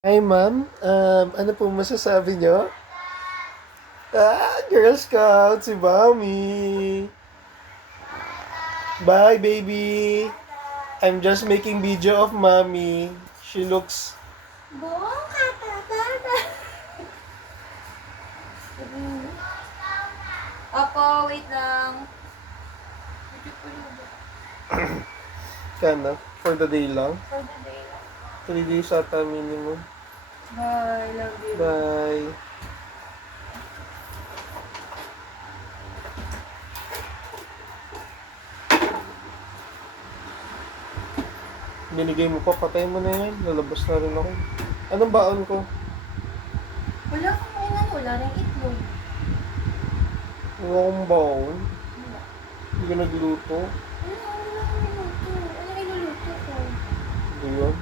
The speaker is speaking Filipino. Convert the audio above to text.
Hi, ma'am. Ano po masasabi niyo? Girl Scout, si Mami. Bye, baby. I'm just making video of Mommy. She looks... Buong katatata. Opo, wait lang. Kana? For the day lang? For the day lang. 3 days ata minimum. Bye, love you. Bye. Binigay mo pa, patay mo na yan. Lalabas na rin ako. Anong baon ko? Wala kang kainan, wala rin itlog. Wala akong baon. Wala. Hindi ka nagluto. Ano, wala kang niluto. Ano niluluto ko? Hindi yan.